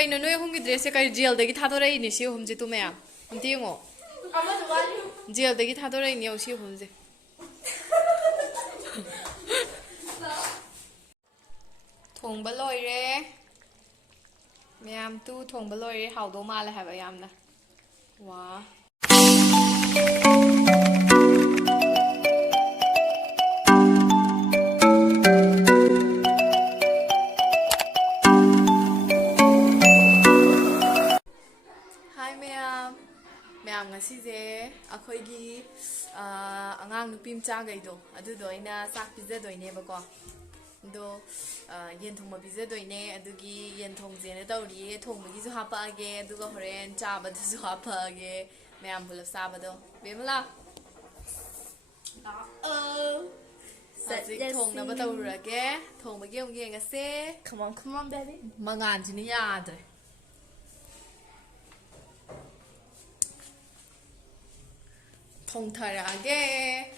Kaino noy humgi dress se kai jail dagi thadorai ni si humje tu maya. Amti ngo. Jail dagi thadorai ni si humje. Thongba loire. Mayam tu thongba loire hawdo mala haba yamna. Wa. Mayam ngasize akhoi angang nupi mcha gaido adudo aina sak pizza doine bako do yen thongma pizza doine adugi yen thongje ne tawri thongmagi su hapa age aduga horen chaba du su hapa age mayam bulap sabado bemala Sajik thong na ba tawrage thongmagi amge ngase Come on baby mangan jini yadre 통타라게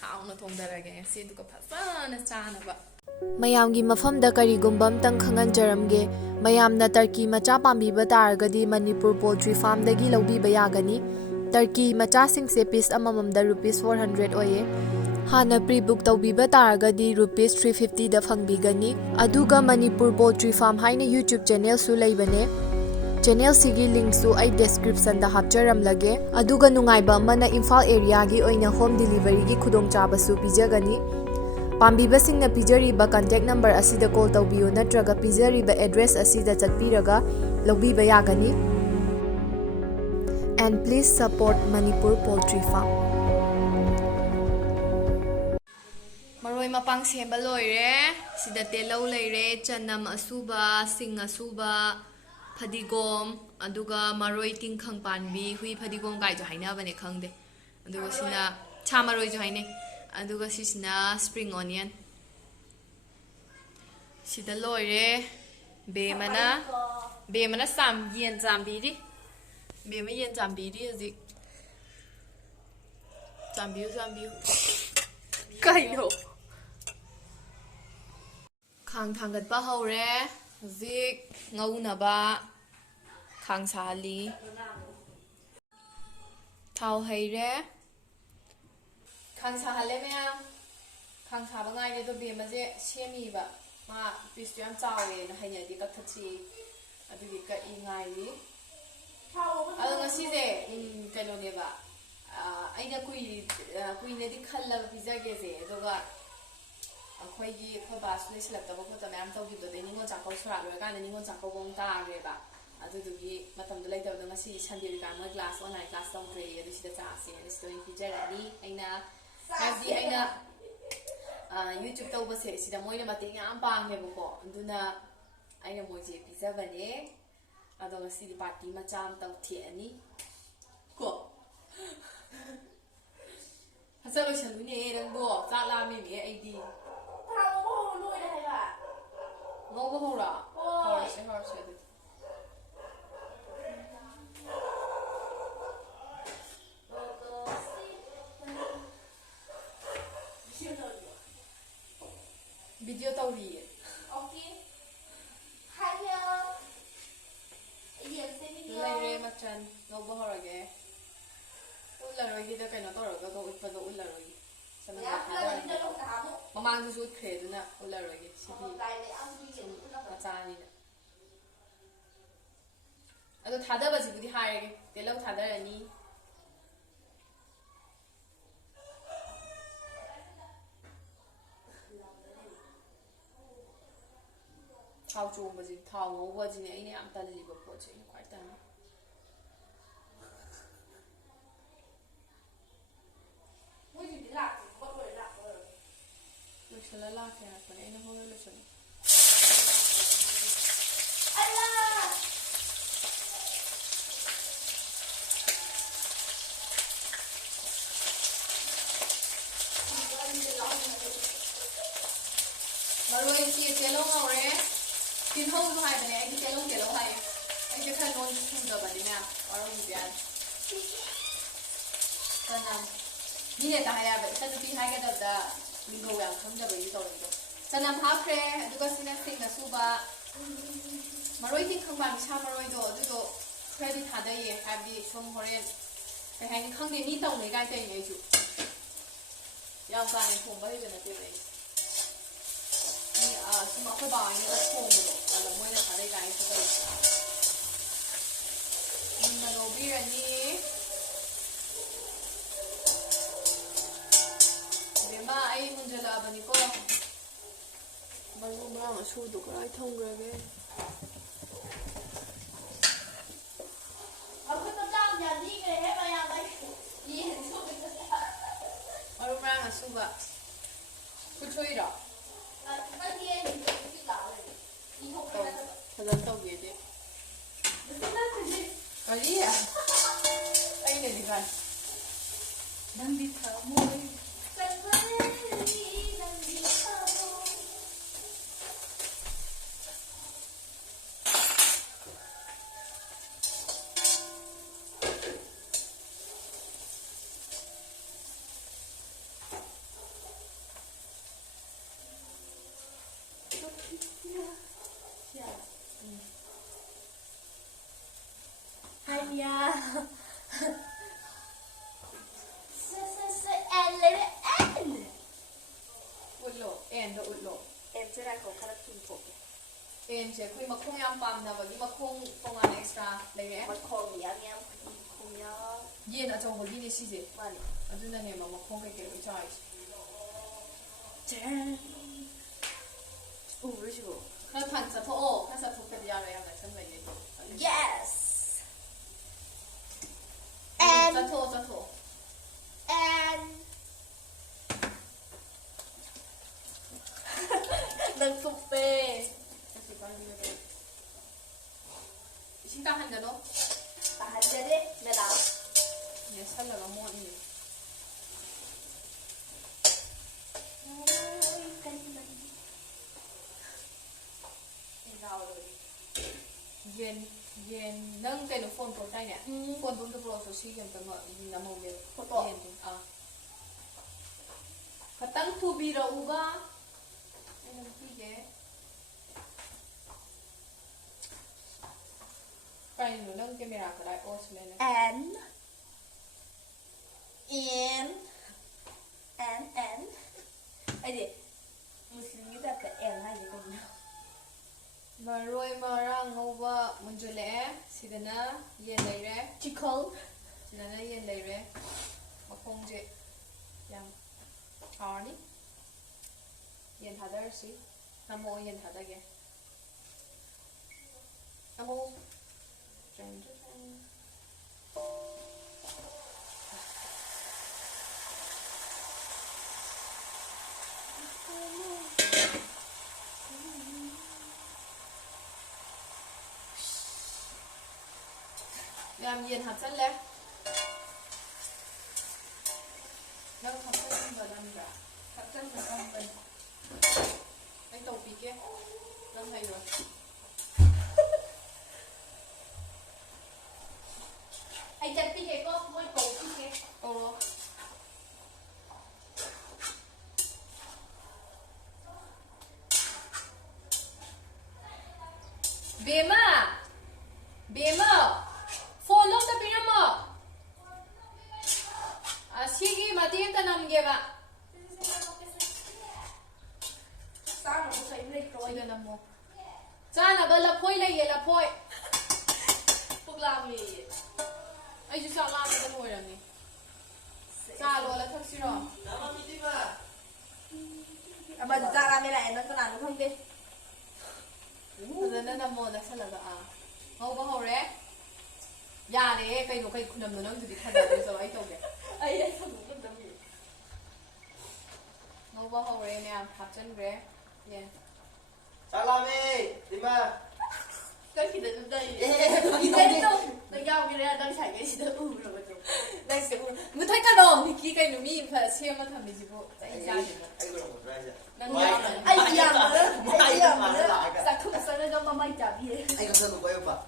하우나 통타라게 시두가 파사나 차나바 mayamgi mafamda karigumba amtang khanganjaramge mayamna turkey macha pambiba taragadi Manipur poultry farm dagi lawbiba yagani turkey macha singse piece amamamda rupees 400 oye hana pre-book tawbiba taragadi rupees 350 da phangbigani aduga Manipur poultry farm haina YouTube channel su laibane channel sigi link su ai description da hapcharam lage aduga nungaiba mana Imphal area gi oina home delivery gi khudong chaba su pijagani pambiba singna pijari ba contact number asida call tawbiyo natraga pijari ba address asida chatpiraga lawbi ba yagani and please support Manipur poultry farm maroi mapang semba loire sida telo leire chanam asuba sing asuba Padigom, aduga maroi tingkhang panbi, hui padigom gai jo haina bane khangde. Aduga sina cha maroi jo haine. Aduga sina spring onion. Sida loire be mana sam yen zambiri. Be ma yen zambiri azi. Zambiu. Kaino. Khang thangat ba haure. Zik ngauna ba khang sali thau haire khang sahale me khang sa ba ngai ne to be ma je semi ba ma piece yam chawe na haine di ka thatchi adu di ka ingai ni adu ngasi je kano ne ba aina kui ne di khalla pizza ge je doga akhoi bas le select ba ko ta ma'am tawgido de ningo chakau sura lo ka ningo chakau bong ta re ba adu dugi matam do lai da ngasi sunday ka ma class online class tong tre adu sida cha se ani sto in picture ani aina kasi aina YouTube taw ba se sida moi na mating am pang ne ko anduna aina moi je pizza bane adu ngasi di party ma cham taw thi ani ko hasa lo chalu ne rang bo cha la mi ne ai di Ngô hô ra. Hỏi sẽ được. Video tao đi. Ok. Hello. Iya sini dia. Lai re macam ngô hô ra ke. Ular rồi kita kena tahu ke kau ipa tu ular rồi. Mamang tu suit kred na ular rồi ke. Macam ni. Aduh thada basi budi hari ke. Telau thada ni. Thao chung basi thao ngô basi ni ini am tali liba poche ni quite time. Lala kaya pa na inahulog na siya. Maroi si telong aure. Tinhong lo hai bane, ai telong hai. Ai ke khan non sunda bane na. Aro bian. Kanam. Ni ne ta haya ba, ta tu hai ka da Mingo yang khamda ba yi tawri do. Sanam hapre, aduga sina singa suba. Maroi ting khang ban sha maroi do du do khadi thada ye habdi som horen kai hai khang de ni tong nei gai tai nei ju yang ba ni thong ba de na te nei ni sum ko ba ni ko thong do ala moi na thada gai so dai ni ma lo bi ni de ma ai mun jala ba ni ko Baru merang su du kai thong grave. Aku tetap jadi kayak yang lain. Iya, Maru merang su ba ku chui ra Nanti yang itu tahu. Ibu kena. Thada tau ge de Ali ya ai ne di ba Dan di kamu. Hanya utlo en do utlo em sẽ ra cầu khăn kim phục en je kui makhong yam pam na ba gi makhong tongan extra lai re mà khôn nhám nhám không nhớ yen a chong ba gi ni si je mà nè aduna ne ma makhong ke ke chai 짠 오, 그러시고 na than sa tho na sa thu ke ya re ya na chan mai ye yes sa tho and đừng tục về Isita handa no tahan jadi medal ne sala ga mo ni yen nang kai no phone to tai ne phone bum to pro so si yam ta ma na mo me yen a khatang thu bi ra u ga ai pi ge kai no nang camera ka dai o sle ne and in and ai đi muslim kita ke and hay gì cũng maroi marang ngova munjule sidana yen lai re chicken sidana yen lai re makhong je yang arni yen hadar si namo yen hadage namo jan làm yen hạt chân lên đâu hạt chân vào đâm ra hạt chân vào đâm bên anh tàu kia đâm hay rồi anh chân pi cái có mỗi cầu pi cái ồ Bema Bema follow the Bema Asigi Matia Namgeva sao nó cũng thấy lên rồi Oi na mo Sana ba la phoi la ye la phoi phục làm gì Ai ju sa la ba no ra ni Sa lo la thak si ro à mà ra ra bên này nó có làm nó không đi Then na mo na sa la ga Ngau ba ho re Ya de kai no kai kunam no nang du di khada so ai to ge ấy ấy không đúng tâm gì Ngau ba ho re ne hap chen re ye Salami, Dima. cái gì đến đây Đi đây đâu nó giao cái này đang chạy cái gì đó rồi mà chụp Dai se mu thai ka no ni ki kai no mi pha se ma tham mi ji bo sai ja ni Ai cũng một rai vậy. Nang ya na anh làm nữa sao không sao nó cho mày trả gì Ai cũng sân quay không?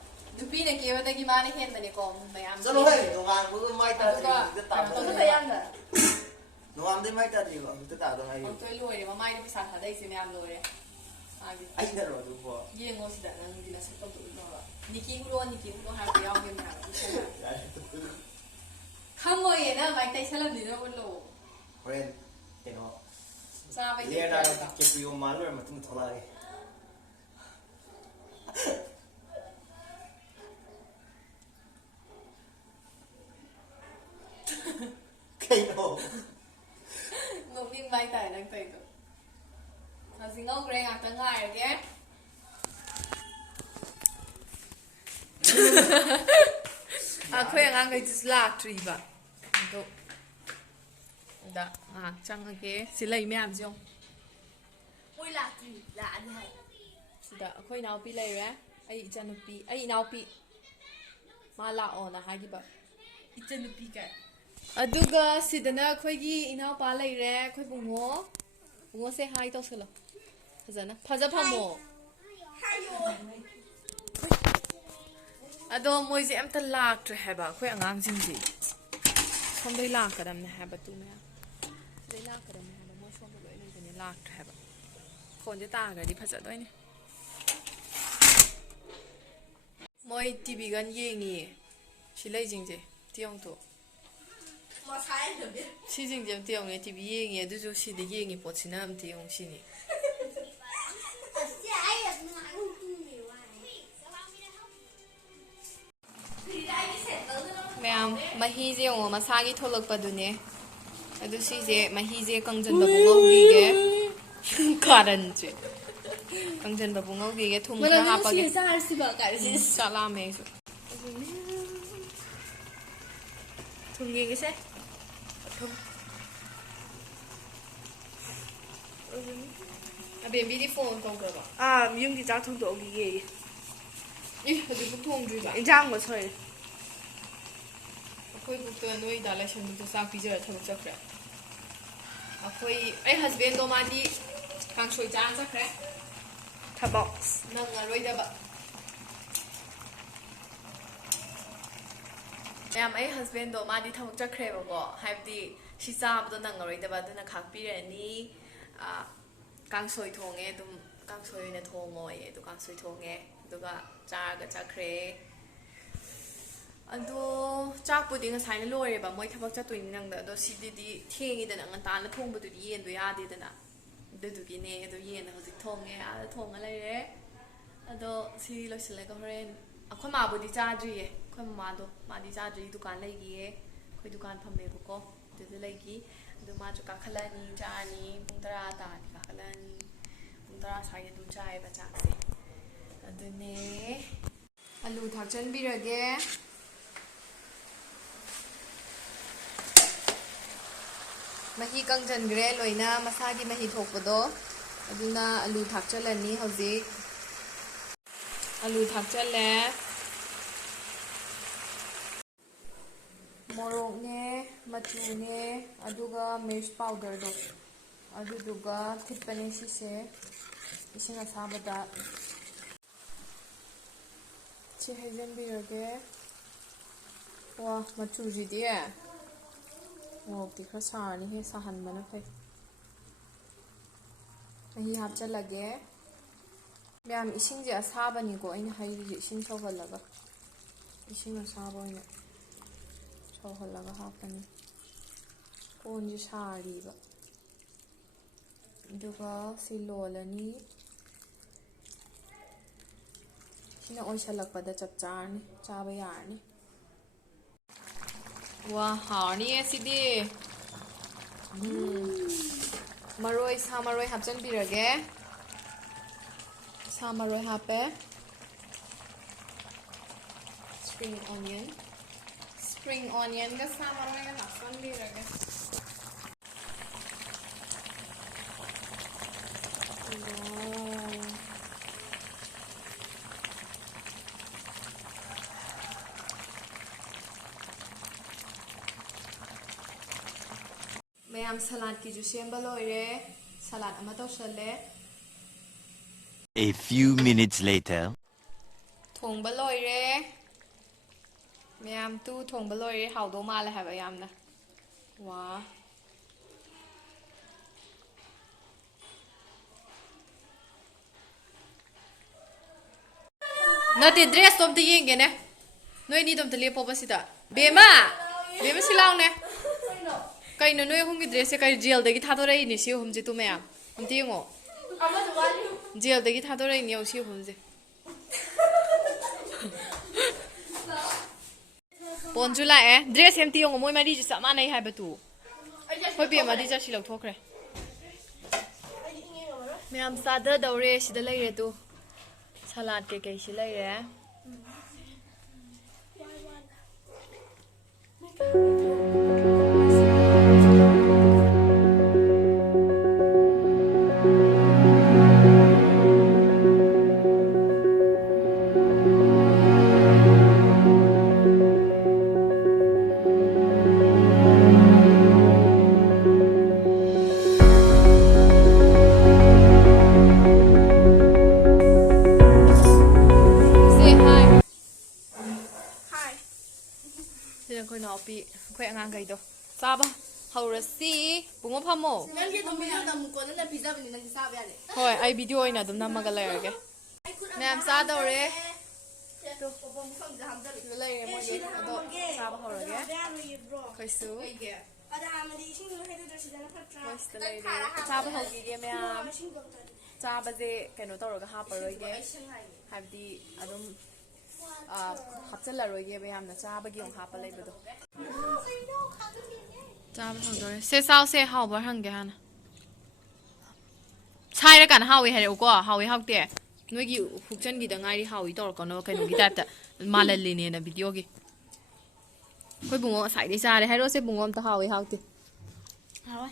Dupi ne ke wada gi ma ne hen ma ne ko mayam Sân quay, đồ ăn cũng mai ta thì cứ tạm tôi có thôi. thời gian rồi Đồ ăn thì mai ta thì cứ tạm thôi hay. Ông tôi lùi để mà mai đi sàn ở đây xin em lùi đấy. ꯃꯁꯥꯒꯤ ꯑꯩꯅꯔꯣ ꯑꯗꯨꯕꯣ ꯌꯦꯡꯉꯣ ꯁꯤꯗ ꯅꯪꯒꯤ ꯅꯁꯛꯇꯧꯗꯣ ꯎꯠꯂꯣꯕ ꯅꯤꯀꯤ ꯎꯔꯣ ꯍꯥꯏꯕ ꯌꯥꯎꯒꯦꯅꯦ ꯍꯥꯏꯕ ꯈꯪꯉꯣꯏꯌꯦ ꯅꯪ ꯃꯥꯏ ꯇꯩꯁꯜꯂꯝꯅꯤꯅ ꯎꯠꯂꯣ ꯍꯣꯔꯦꯟ ꯀꯩꯅꯣ ꯆꯥꯕꯩ ꯂꯦꯌꯔꯗ ꯀꯦꯄ꯭ꯔꯤꯌꯣ ꯃꯥꯜ ꯂꯣꯏꯔ ꯃꯇꯨꯡ ꯊꯣꯛꯂꯛꯑꯒꯦ ꯀꯩꯅꯣ ꯅꯣꯛꯅꯤꯡꯕ ꯍꯥꯏꯇꯥꯔꯦ ꯅꯪ ꯇꯧꯔꯤꯗꯣ ꯍꯧꯖꯤꯛ ꯉꯧꯈ꯭ꯔꯦ ꯉꯥꯛꯇꯪ ꯉꯥꯏꯔꯒꯦ ꯑꯩꯈꯣꯏ ꯑꯉꯥꯡꯈꯩꯗꯨꯁꯨ ꯂꯥꯛꯇ꯭ꯔꯤꯕ ꯑꯗꯣ ꯗ ꯉꯥꯏꯍꯥꯛ ꯆꯪꯉꯒꯦ ꯁꯤ ꯂꯩ ꯃꯌꯥꯝꯁꯦ ꯌꯦꯡꯉꯣ ꯃꯣꯏ ꯂꯥꯛꯇ꯭ꯔꯤ ꯂꯥꯛꯑꯅꯤ ꯍꯥꯏ ꯁꯤꯗ ꯑꯩꯈꯣꯏ ꯏꯅꯥꯎꯄꯤ ꯂꯩꯔꯦ ꯑꯩ ꯏꯆꯟꯅꯨꯄꯤ ꯑꯩ ꯏꯅꯥꯎꯄꯤ ꯃꯥ ꯂꯥꯛꯑꯣꯅ ꯍꯥꯏꯈꯤꯕ ꯏꯆꯟꯅꯨꯄꯤ ꯀꯥꯏ ꯑꯗꯨꯒ ꯁꯤꯗꯅ ꯑꯩꯈꯣꯏꯒꯤ ꯏꯅꯥꯎꯄꯥ ꯂꯩꯔꯦ ꯑꯩꯈꯣꯏ ꯕꯨꯡꯉꯣꯁꯦ ꯍꯥꯏ ꯇꯧꯁꯜꯂꯣ ꯐꯖ ꯐꯝꯃꯣ ꯍꯥꯏꯌꯣ ꯑꯗꯣ ꯃꯣꯏꯁꯦ ꯑꯝꯇ ꯂꯥꯛꯇ꯭ꯔꯦ ꯍꯥꯏꯕ ꯑꯩꯈꯣꯏ ꯑꯉꯥꯡꯁꯤꯡꯁꯦ ꯁꯣꯝꯗꯩ ꯂꯥꯛꯀꯗꯕꯅꯦ ꯍꯥꯏꯕ ꯇꯨ ꯃꯌꯥꯝ ꯁꯤꯗꯩ ꯂꯥꯛꯀꯗꯕꯅꯦ ꯍꯥꯏꯕ ꯃꯣꯏ ꯁꯣꯝꯗ ꯂꯣꯏ ꯂꯩꯕꯅꯦ ꯂꯥꯛꯇ꯭ꯔꯦ ꯍꯥꯏꯕ ꯐꯣꯟꯁꯦ ꯇꯥꯈ꯭ꯔꯗꯤ ꯐꯖꯗꯣꯏꯅꯦ ꯃꯣꯏ ꯇꯤꯚꯤꯒꯟ ꯌꯦꯡꯉꯤꯌꯦ ꯁꯤ ꯂꯩꯁꯤꯡꯁꯦ ꯇꯤꯌꯣꯡꯇꯣ ꯁꯤꯁꯤꯡꯁꯦ ꯑꯝꯇ ꯌꯦꯡꯉꯦ ꯇꯤꯚꯤ ꯌꯦꯡꯉꯦ ꯑꯗꯨꯁꯨ ꯁꯤꯗ ꯌꯦꯡꯉꯤ ꯄꯣꯠꯁꯤꯅ ꯑꯝꯇ ꯌꯦꯡꯉꯨ ꯁꯤꯅꯤ ꯃꯌꯥꯝ ꯃꯍꯤꯁꯦ ꯌꯦꯡꯉꯣ ꯃꯁꯥꯒꯤ ꯊꯣꯛꯂꯛꯄꯗꯨꯅꯦ ꯑꯗꯨ ꯁꯤꯁꯦ ꯃꯍꯤꯁꯦ ꯀꯪꯁꯤꯟꯕꯕꯨ ꯉꯧꯈꯤꯒꯦ ꯀꯥꯔꯟꯁꯦ ꯀꯪꯁꯤꯟꯕꯕꯨ ꯉꯧꯈꯤꯒꯦ ꯊꯨꯝ ꯈꯔ ꯍꯥꯞꯄꯒꯦ ꯆꯥꯛ ꯂꯥꯝꯃꯦ ꯑꯩꯁꯨ ꯊꯨꯝ ꯌꯦꯡꯒꯦꯁꯦ ꯊꯨꯝ ꯑꯕꯦꯝꯕꯤꯗꯤ ꯐꯣꯟ ꯇꯧꯈ꯭ꯔꯕ ꯌꯨꯝꯒꯤ ꯆꯥꯛ ꯊꯣꯡꯗꯣꯛꯑꯒꯤꯒꯦ ꯍꯧꯖꯤꯛꯐꯥꯎ ꯊꯣꯡꯗ꯭ꯔꯤꯕ ꯏꯟꯖꯥꯡꯒ ꯁꯣꯏꯔꯦ ꯑꯩꯈꯣꯏ ꯕꯨꯛꯇ ꯅꯣꯏ ꯗꯥ ꯂꯥꯏꯁꯟꯕꯨꯛꯇ ꯆꯥꯛ ꯄꯤꯖꯔ ꯊꯕꯛ ꯆꯠꯈ꯭ꯔꯦ ꯑꯩ ꯍꯁꯕꯦꯟꯗꯣ ꯃꯥꯗꯤ ꯀꯥꯡꯁꯣꯏ ꯆꯥꯔ ꯆꯠꯈ꯭ꯔꯦ ꯊꯕꯛ ꯅꯪꯉꯔꯣꯏꯗꯕ ꯃꯌꯥꯝ ꯑꯩ ꯍꯁꯕꯦꯟꯗꯣ ꯃꯥꯗꯤ ꯊꯕꯛ ꯆꯠꯈ꯭ꯔꯦꯕꯀꯣ ꯍꯥꯏꯕꯗꯤ ꯁꯤ ꯆꯥꯕꯗꯣ ꯅꯪꯉꯔꯣꯏꯗꯕ ꯑꯗꯨꯅ ꯈꯥꯛꯄꯤꯔꯅꯤ ꯀꯥꯡꯁꯣꯏ ꯊꯣꯡꯉꯦ ꯑꯗꯨꯝ ꯀꯥꯡꯁꯣꯏ ꯑꯣꯏꯅ ꯊꯣꯡꯉꯣꯌꯦ ꯑꯗꯨ ꯀꯥꯡꯁꯣꯏ ꯊꯣꯡꯉꯦ ꯑꯗꯨꯒ ꯆꯥꯔꯒ ꯆꯠꯈ꯭ꯔꯦ ꯑꯗꯣ ꯆꯥꯛꯄꯨꯗꯤ ꯉꯁꯥꯏꯅ ꯂꯣꯏꯔꯦꯕ ꯃꯣꯏ ꯊꯕꯛ ꯆꯠꯇꯣꯏꯅꯤ ꯅꯪꯗ ꯑꯗꯣ ꯁꯤꯗꯗꯤ ꯊꯦꯡꯉꯤꯗꯅ ꯉꯟꯇꯥꯅ ꯊꯣꯡꯕꯗꯨꯗꯤ ꯌꯦꯟꯗꯣ ꯌꯥꯗꯦꯗꯅ ꯑꯗꯨꯗꯨꯒꯤꯅꯦ ꯑꯗꯣ ꯌꯦꯟꯅ ꯍꯧꯖꯤꯛ ꯊꯣꯡꯉꯦ ꯑꯥꯗ ꯊꯣꯡꯉ ꯂꯩꯔꯦ ꯑꯗꯣ ꯁꯤ ꯂꯣꯏꯁꯤꯜꯂꯒ ꯍꯣꯔꯦꯟ ꯑꯩꯈꯣꯏ ꯃꯥꯕꯨꯗꯤ ꯆꯥꯗ꯭ꯔꯤꯌꯦ ꯑꯩꯈꯣꯏ ꯃꯃꯥꯗꯣ ꯃꯥꯗꯤ ꯆꯥꯗ꯭ꯔꯤ ꯗꯨꯀꯥꯟ ꯂꯩꯈꯤꯌꯦ ꯑꯩꯈꯣꯏ ꯗꯨꯀꯥꯟ ꯐꯝꯃꯦꯕꯀꯣ ꯑꯗꯨꯗ ꯂꯩꯈꯤ ꯑꯗꯣ ꯃꯥꯁꯨ ꯀꯥꯈꯠꯂꯛꯑꯅꯤ ꯆꯥꯔꯅꯤ ꯄꯨꯡ 10 ꯇꯥꯔꯗꯤ ꯀꯥꯈꯠꯂꯛꯑꯅꯤ ꯄꯨꯡ 10 ꯁ꯭ꯋꯥꯏꯗ ꯑꯗꯨꯝ ꯆꯥꯏꯌꯦꯕ ꯆꯥꯛꯁꯦ ꯑꯗꯨꯅꯦ ꯑꯂꯨ ꯊꯥꯛꯆꯟꯕꯤꯔꯒꯦ ꯃꯍꯤ ꯀꯪꯁꯤꯟꯈ꯭ꯔꯦ ꯂꯣꯏꯅ ꯃꯁꯥꯒꯤ ꯃꯍꯤ ꯊꯣꯛꯄꯗꯣ ꯑꯗꯨꯅ ꯑꯂꯨ ꯊꯥꯛꯆꯜꯂꯅꯤ ꯍꯧꯖꯤꯛ ꯑꯂꯨ ꯊꯥꯛꯆꯜꯂꯦ ꯃꯣꯔꯣꯛꯅꯦ ꯃꯆꯨꯅꯦ ꯑꯗꯨꯒ ꯃꯤꯔꯆ ꯄꯥꯎꯗꯔꯗꯣ ꯑꯗꯨꯗꯨꯒ ꯊꯤꯠꯄꯅꯦ ꯁꯤꯁꯦ ꯏꯁꯤꯡ ꯑꯁꯥꯕꯗ ꯁꯤ ꯍꯩꯖꯤꯟꯕꯤꯔꯒꯦ ꯋꯥ ꯃꯆꯨꯁꯤꯗꯤ ꯃꯣꯔꯣꯛꯇꯤ ꯈꯔ ꯁꯥꯔꯅꯤꯍꯦ ꯁꯥꯍꯟꯕꯅ ꯐꯩ ꯃꯍꯤ ꯍꯥꯞꯆꯜꯂꯒꯦ ꯃꯌꯥꯝ ꯏꯁꯤꯡꯁꯦ ꯑꯁꯥꯕꯅꯤꯀꯣ ꯑꯩꯅ ꯍꯩꯔꯤꯁꯦ ꯏꯁꯤꯡ ꯁꯧꯍꯜꯂꯒ ꯏꯁꯤꯡ ꯑꯁꯥꯕ ꯑꯣꯏꯅ ꯁꯧꯍꯜꯂꯒ ꯍꯥꯞꯄꯅꯤ ꯀꯣꯟꯁꯦ ꯁꯥꯔꯤꯕ ꯑꯗꯨꯒ ꯁꯤ ꯂꯣꯜꯂꯅꯤ ꯁꯤꯅ ꯑꯣꯏꯁꯜꯂꯛꯄꯗ ꯆꯞ ꯆꯥꯔꯅꯤ ꯆꯥꯕ ꯌꯥꯔꯅꯤ ꯋꯥ ꯍꯥꯎꯔꯅꯤꯌꯦ ꯁꯤꯗꯤ ꯁꯥ ꯃꯔꯣꯏ ꯍꯥꯞꯆꯤꯟꯕꯤꯔꯒꯦ ꯁꯥ ꯃꯔꯣꯏ ꯍꯥꯞꯄꯦ ꯁꯄ꯭ꯔꯤꯡ ꯑꯣꯅꯤꯌꯟꯒ ꯁꯥ ꯃꯔꯣꯏꯒ ꯍꯥꯞꯆꯤꯟꯕꯤꯔꯒꯦ ꯃꯌꯥꯝ ꯁꯂꯥꯗꯀꯤꯁꯨ ꯁꯦꯝꯕ ꯂꯣꯏꯔꯦ ꯁꯂꯥꯗ ꯑꯃ ꯇꯧꯁꯜꯂꯦ A few minutes later. ꯊꯣꯡꯕ ꯂꯣꯏꯔꯦ ꯃꯌꯥꯝ ꯊꯣꯡꯕ ꯂꯣꯏꯔꯦ ꯍꯥꯎꯗꯧ ꯃꯥꯜꯂꯦ ꯍꯥꯏꯕ ꯌꯥꯝꯅ ꯋꯥ Nate dress tom te yengene. Noi ni tom te lepo basida. Bema. Bema silaune. Kaino noi humgi dress e kai jail dagi thadore ni si humji tu mea. Humti ngo. Jail dagi thadore ni si humji. Bonju la dress hem ti ngo moi mari ji sama nai ha batu. Hoi Bema di ja si lau thokre. Ma'am sada daure sida leire tu. Salad ke kai si leire. Khoi no pi khoi angang gai do saba haurasi bungo phamo Nanti tu video dah muka nanti pizza bini nanti sahaja ada. hoi ai video ina dum namaga lairage ma'am sa dore Tu, papa muka dah hamzah. laire mo ge ado saba haurage khoi su Ada amat di sini mana itu terus jalan kerja. khoi sta laire saba haugi ge ma'am saba je kaino tawraga ha paroige habdi adum hapchallaroige ma'am na saba gi ong hapa leibado Chaba hongdore. Se sao se hao ba hangge hana. Chai ra kan hawi hare ko hawi hakte. Noi gi hukchan gi da ngai ri hawi tor ko no kaino gi type ta malalli ne na video gi. Koi bungo sai de sa re hairo se bungo am ta hawi hakte. Hawa.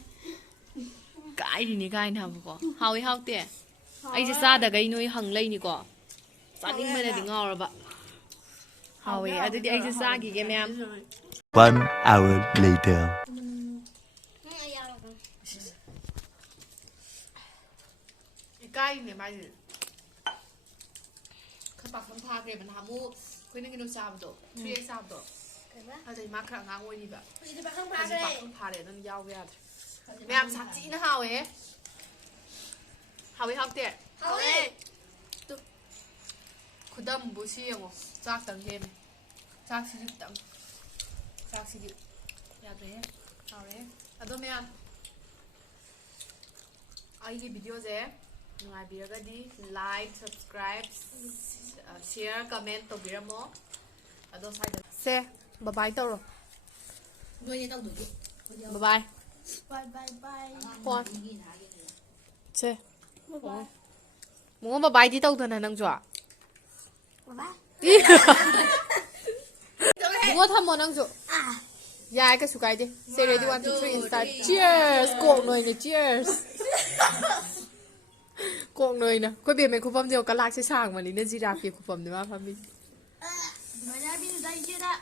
Kai ri ni kai na ko. Hawi hakte. Ai se sa da gai noi hang lai ni ko. Sa ding me na ding ngawra ba. Hawi adu di ai se sa gi ge ma'am. 1 hour later. Cái này mai gì? Các bạn không tha cái mình ham mua, quên cái nó sao rồi, thuê sao rồi. Hay thì mắc khẳng ngang ngồi đi vậy. Jadi bakal Hay thì pakai. bạn không tha để nó giao về. Mẹ em sạch chỉ nó hao ấy. Hao ấy học tiệt. Hao ấy. Khu đâm bố xì không? Giác tầng thêm. Giác xì dịu tầng. Giác xì dịu. Dạ đấy. Hao đấy. À đâu mẹ em? Ai cái video gì? Nungabiragadi like, subscribe, share, comment tobiramo. Ado side. Se, bye bye toro. Dua ni tahu dulu. Bye bye. Bye bye bye. Pon. Se. Mo bye bye di tau thana nang jwa. Bye bye. Mo tham mo nang jo. Ya cái sukai đi. Say ready 1 2 3 and start. Cheers. Kok noi ni cheers. Kok noi na. Koi be me khu pam jo ka lak se sang ma ni na jira pe khu pam de ma phami. Mana bin dah je dah.